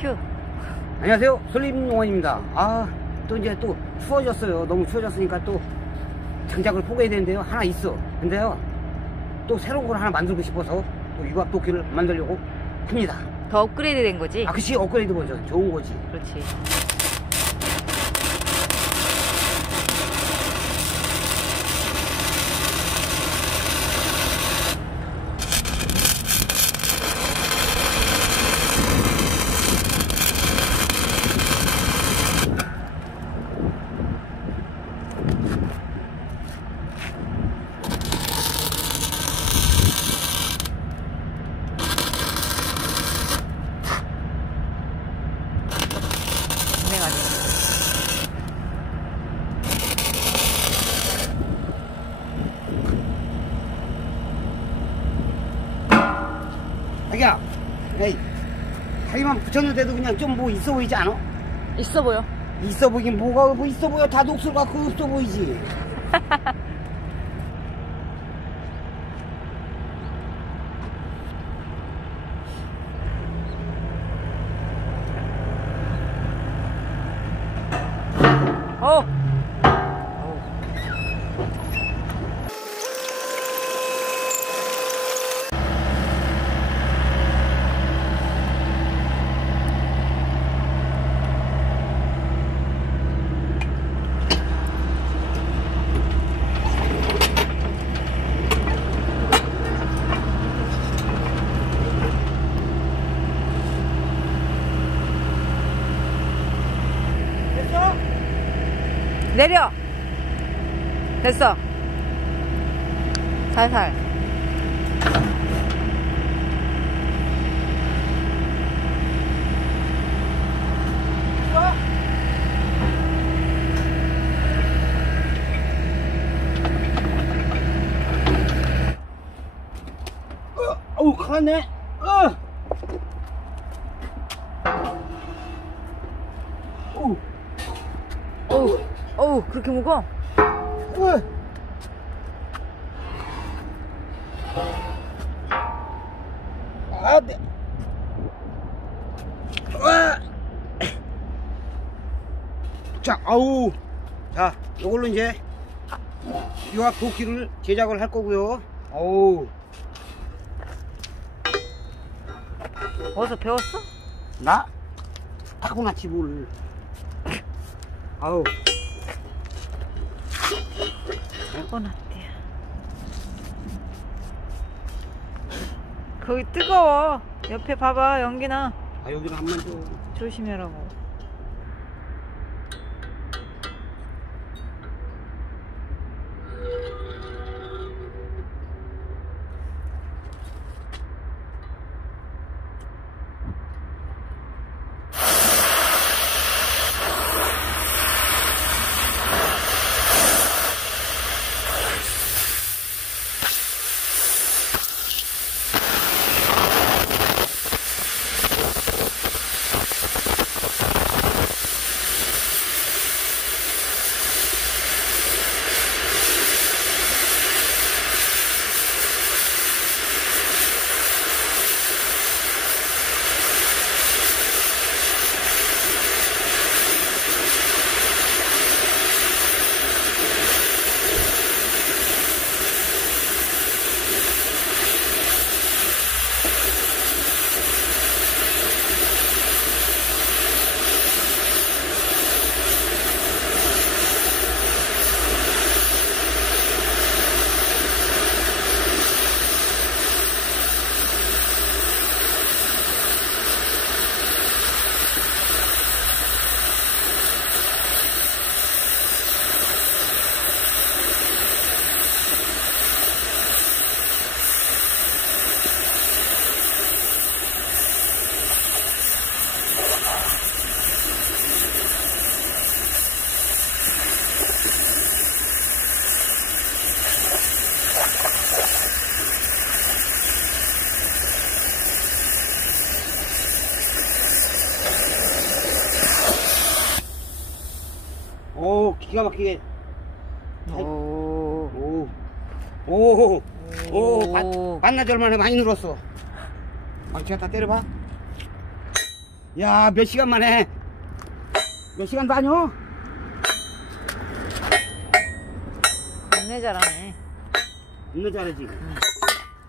큐. 안녕하세요, 솔림용원입니다. 또 이제 또 추워졌어요. 너무 추워졌으니까 또 장작을 포개야 되는데요. 하나 있어. 근데요, 또 새로운 걸 하나 만들고 싶어서 또 유압 도끼를 만들려고 합니다. 더 업그레이드 된 거지? 그치, 업그레이드 버전. 좋은 거지. 그렇지. 자기야, 에이, 다리만 붙였는데도 그냥 좀 뭐 있어 보이지 않아? 있어 보여. 있어 보이긴 뭐가 뭐 있어 보여. 다 녹슬 같고 없어 보이지. 내려. 됐어. 살살. 어우, 큰일 났네. 어우, 그렇게 무거워? 네. 자, 자, 요걸로 이제 유압 도끼를 제작을 할 거고요. 어디서 배웠어? 나? 타고났지 뭘. 타고났대. 거기 뜨거워. 옆에 봐봐, 연기나. 여기는 한번 줘. 조심해라고. 기가 막히게. 반나절 만에 많이 늘었어. 제가 다 때려봐. 야, 몇 시간 만에. 몇 시간 다녀? 겁내 잘하네. 겁내 잘하지.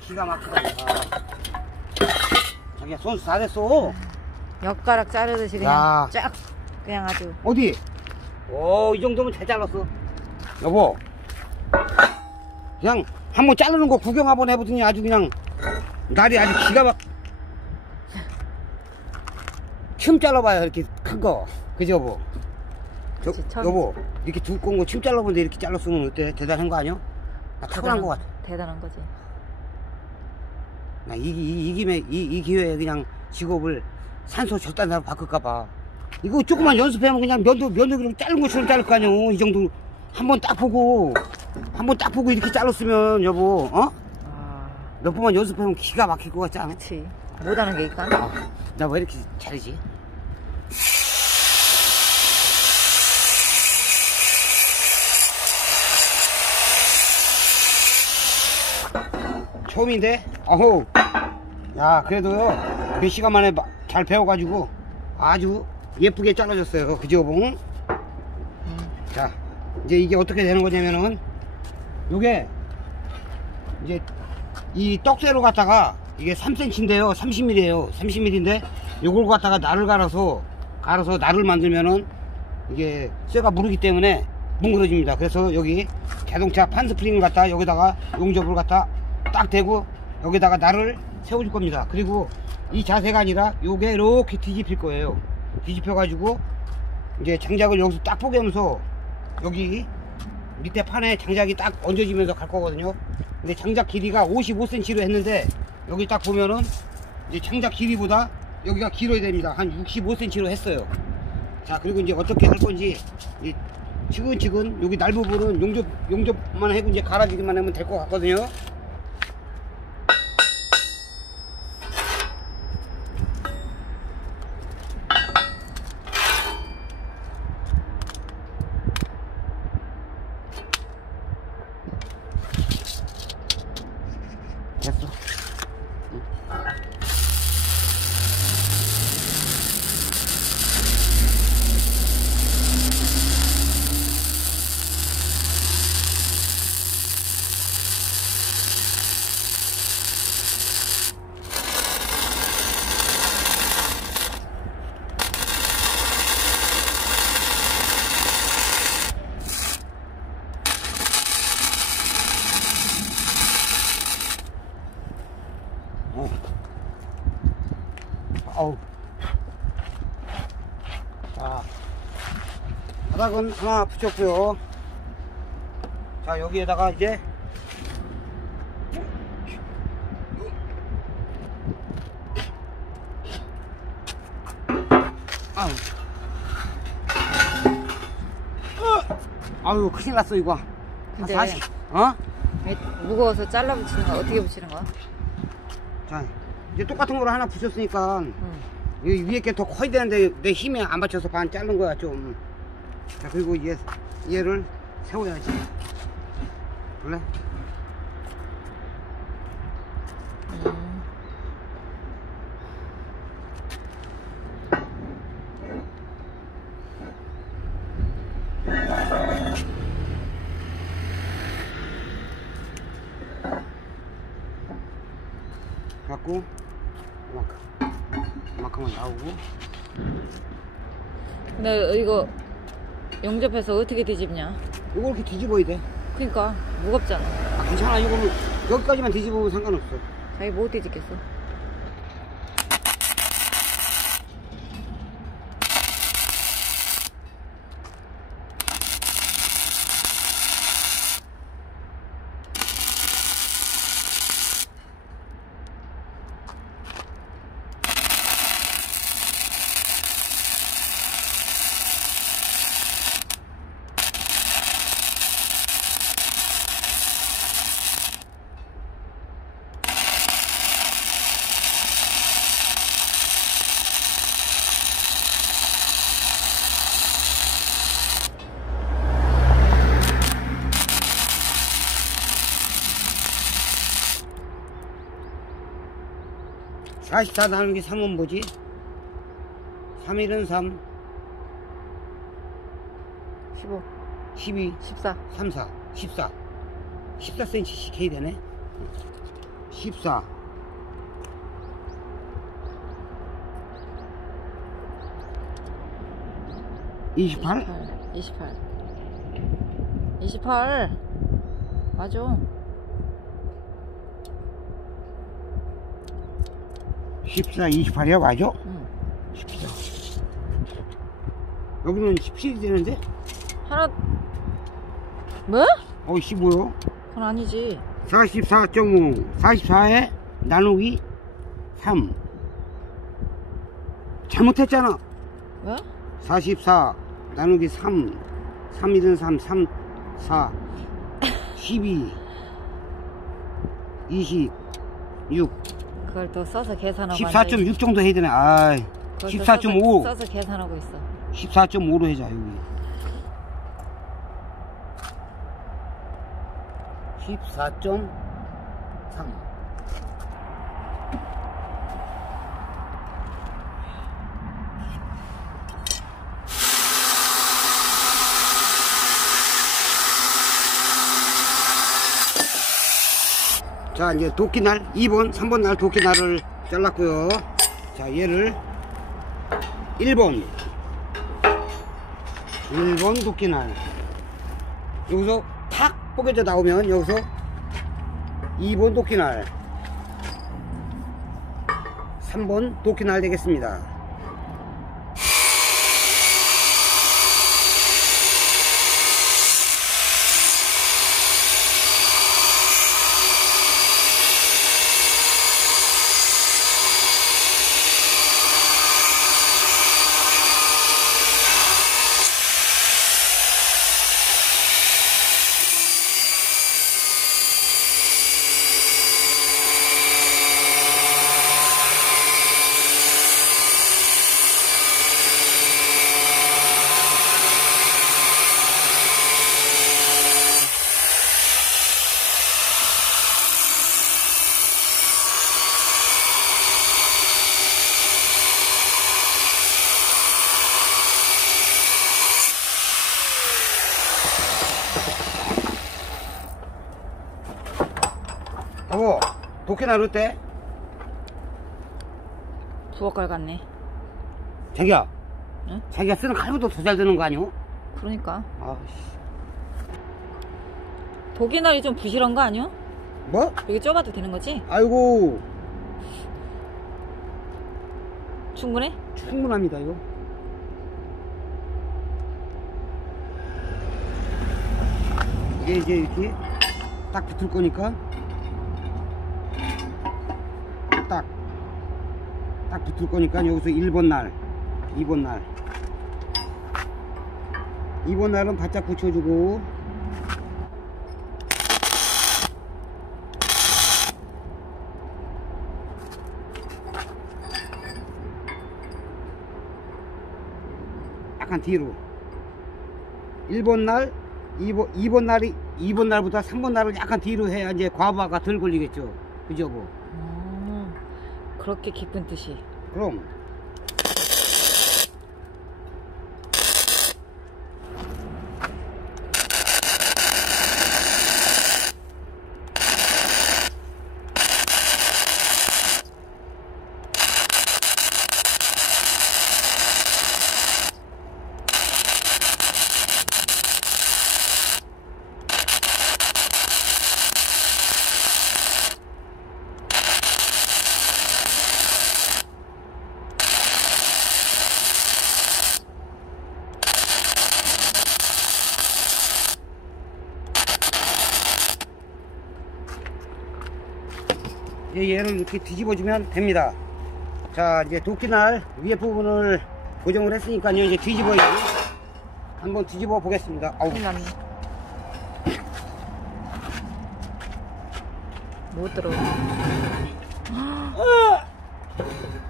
기가 막히다. 자기야, 손수 다 됐어. 엿가락 자르듯이 그냥 야. 쫙 그냥 아주. 어디? 오, 이 정도면 잘 잘랐어. 여보, 그냥 한번 자르는 거 구경 한번 해보더니 아주 그냥 날이 아주 기가 막. 침 잘라봐요, 이렇게 큰 거. 그지, 여보? 그치, 처음. 여보, 이렇게 두꺼운 거 침 잘라보는데 이렇게 잘랐으면 어때? 대단한 거 아니야? 나 타고난 거 같아. 대단한 거지. 나 이 기회에 그냥 직업을 산소 절단사로 바꿀까봐. 이거 조금만 연습하면 그냥 면도기로 자른 것처럼 자를 거 아니야. 이 정도 한번 딱 보고 이렇게 잘랐으면 여보, 어? 아, 몇 번만 연습하면 기가 막힐 것 같지 않아? 그치. 못하는 게 있까? 나 왜 이렇게 잘하지? 처음인데? 어허. 야, 그래도요, 몇 시간 만에 잘 배워가지고 아주 예쁘게 잘라졌어요. 그죠, 봉? 자, 이제 이게 어떻게 되는 거냐면은, 요게, 이제, 이 떡쇠로 갖다가, 이게 3cm인데요. 30mm에요. 30mm인데, 요걸 갖다가 날을 갈아서 날을 만들면은, 이게 쇠가 무르기 때문에 뭉그러집니다. 그래서 여기 자동차 판스프링을 갖다 여기다가 용접을 갖다 딱 대고 여기다가 날을 세워줄 겁니다. 그리고 이 자세가 아니라 요게 이렇게 뒤집힐 거예요. 뒤집혀 가지고 이제 장작을 여기서 딱 포개면서 여기 밑에 판에 장작이 딱 얹어지면서 갈 거거든요. 근데 장작 길이가 55cm로 했는데 여기 딱 보면은 이제 장작 길이보다 여기가 길어야 됩니다. 한 65cm로 했어요. 자, 그리고 이제 어떻게 할 건지 지근지근 여기 날 부분은 용접만 하고 이제 갈아주기만 하면 될 것 같거든요. 됐어. 어우. 자, 바닥은 하나 붙였고요. 자, 여기에다가 이제 아유, 큰일 났어 이거. 근데 어? 무거워서 잘라 붙이는 거야? 어떻게 붙이는 거야? 자, 이제 똑같은 거로 하나 붙였으니까 여기 위에 게 더 커야 되는데 내 힘에 안 받쳐서 반 자른 거야 좀. 자, 그리고 얘를 세워야지. 그래? 갖고 이만큼은 나오고. 근데 이거 용접해서 어떻게 뒤집냐? 이거 이렇게 뒤집어야 돼. 그러니까 무겁잖아. 아, 괜찮아. 이거는 여기까지만 뒤집으면 상관없어. 자기 못 뒤집겠어. 사 44 나누기 3은 뭐지? 3일은 3, 15, 12, 14. 3, 4, 14. 14cm씩 해야 되네. 14. 28? 28. 28. 맞아. 14, 28이야, 맞아? 응. 14. 여기는 17이 되는데? 하나, 뭐? 어이씨, 뭐요? 그건 아니지. 44.5. 44에 나누기 3. 잘못했잖아. 왜? 44 나누기 3. 3일은 3, 3, 4, 12, 26. 그걸 또 써서 계산하고 14.6 정도 해야 되네. 아이. 14.5. 써서 계산하고 있어. 14.5로 해자, 여기. 14.3. 자, 이제 도끼날 2번, 3번 날 도끼날을 잘랐고요. 자, 얘를 1번 도끼날 여기서 탁 뽀개져 나오면 여기서 2번 도끼날 3번 도끼날 되겠습니다. 여보, 도끼날 어때? 부엌갈 같네. 자기야, 응? 자기가 쓰는 칼보다 더 잘 드는 거 아니오? 그러니까. 아씨. 독이날이 좀 부실한 거 아니야? 뭐? 여기 좁아도 되는 거지? 아이고, 충분해? 충분합니다, 이거. 이게 이제 이렇게 딱 붙을 거니까 딱 붙을 거니까 여기서 1번 날, 2번 날 2번 날은 바짝 붙여주고 약간 뒤로 1번 날 2번 날보다 3번 날을 약간 뒤로 해야 이제 과부하가 덜 걸리겠죠. 그죠? 뭐. 그렇게 깊은 뜻이. 그럼 얘를 이렇게 뒤집어주면 됩니다. 자, 이제 도끼날 위에 부분을 고정을 했으니까요. 이제 뒤집어야지. 한번 뒤집어 보겠습니다. 아우. 큰일 났네. 못 들어.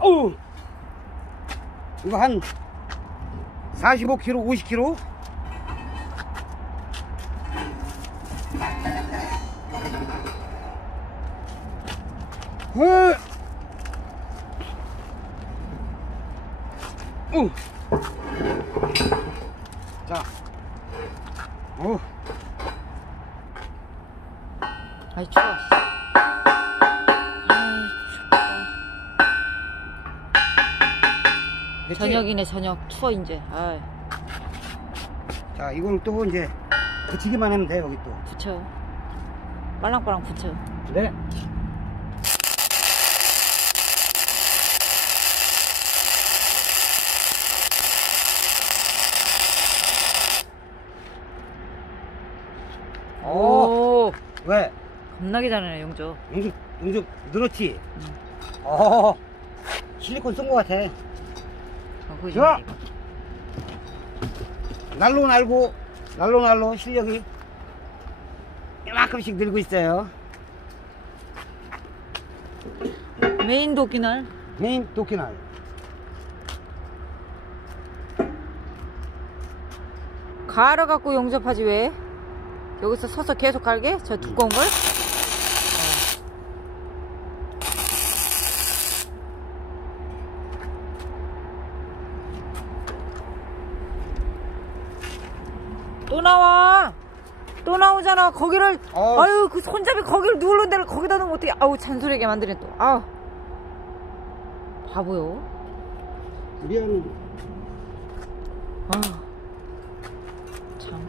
어우. 이거 한 45kg, 50kg? 자, 오. 아이 추워. 아이 춥다. 됐지? 저녁이네 저녁. 추워 이제. 아이 자, 이거는 또 이제 붙이기만 하면 돼. 여기 또. 붙여. 빨랑빨랑 붙여. 네. 오. 왜? 겁나게 잘하네 용조. 용접 늘었지? 실리콘 쓴 거 같아. 그거 좋아. 이거. 날로 실력이 이만큼씩 늘고 있어요. 메인 도끼날. 메인 도끼날. 갈아갖고 용접하지 왜? 여기서 서서 계속 갈게? 저 두꺼운 걸? 또 나와! 또 나오잖아. 거기를 아유 그 손잡이 거기를 누르는 데를 거기다 놓으면 어떻게 아우 잔소리하게 만드네 또. 아우 바보요. 미안. 아 참.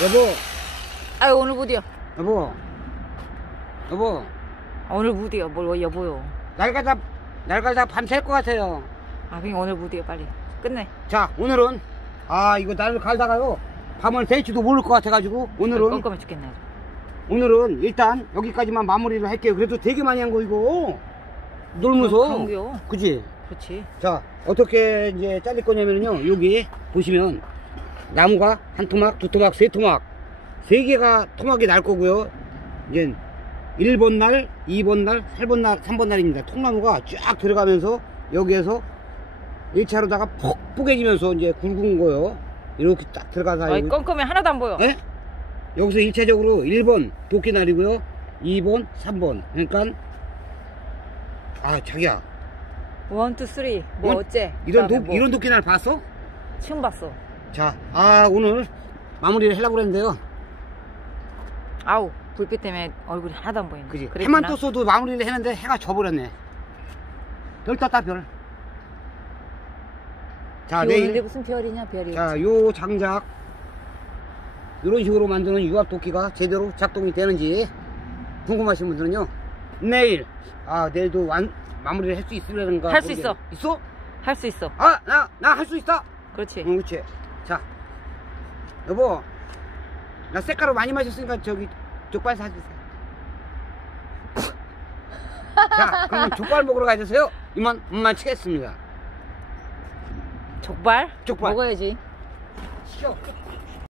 여보, 아유 오늘 무디야. 여보, 오늘 무디야. 뭘 여보요. 날 가다 밤샐 것 같아요. 아 그냥 오늘 무디야 빨리 끝내. 자, 오늘은 이거 날을 갈다가요 밤을 샐지도 모를 것 같아가지고 껌껌해 죽겠네. 오늘은 일단 여기까지만 마무리를 할게요. 그래도 되게 많이 한 거 이거 놀면서. 그런겨. 그지? 그렇지. 자, 어떻게 이제 잘릴 거냐면요, 여기 보시면 나무가 한 토막, 두 토막, 세 토막, 세 개가 토막이 날 거고요. 이제 1번 날, 2번 날, 8번 날, 3번 날입니다. 통나무가 쫙 들어가면서 여기에서 1차로다가 퍽 뿌개지면서 이제 굵은 거요. 이렇게 딱 들어가서. 아이 껌껌해 하나도 안 보여. 예? 여기서 1차적으로 1번 도끼날이고요. 2번, 3번. 그러니까 자기야. 1, 2, 3. 뭐 어째? 이런 도끼날 봤어? 처음 봤어. 자, 오늘 마무리를 하려고 그랬는데요. 아우 불빛 때문에 얼굴이 하나도 안 보이네. 그지? 그랬구나. 해만 떴어도 마무리를 했는데 해가 져버렸네. 별 떴다 별. 자, 비 오는데 내일. 무슨 별이냐 별이. 자, 요 장작 이런 식으로 만드는 유압 도끼가 제대로 작동이 되는지 궁금하신 분들은요, 내일 내일도 마무리를 할 수 있으려는가. 할 수 있어. 있어? 할 수 있어. 나 할 수 있어. 그렇지. 응, 그렇지. 자, 여보, 나 쇳가루 많이 마셨으니까 저기 족발 사주세요. 자, 그럼 족발 먹으러 가야 돼서요. 이만 치겠습니다. 족발? 족발. 먹어야지. 쉬어.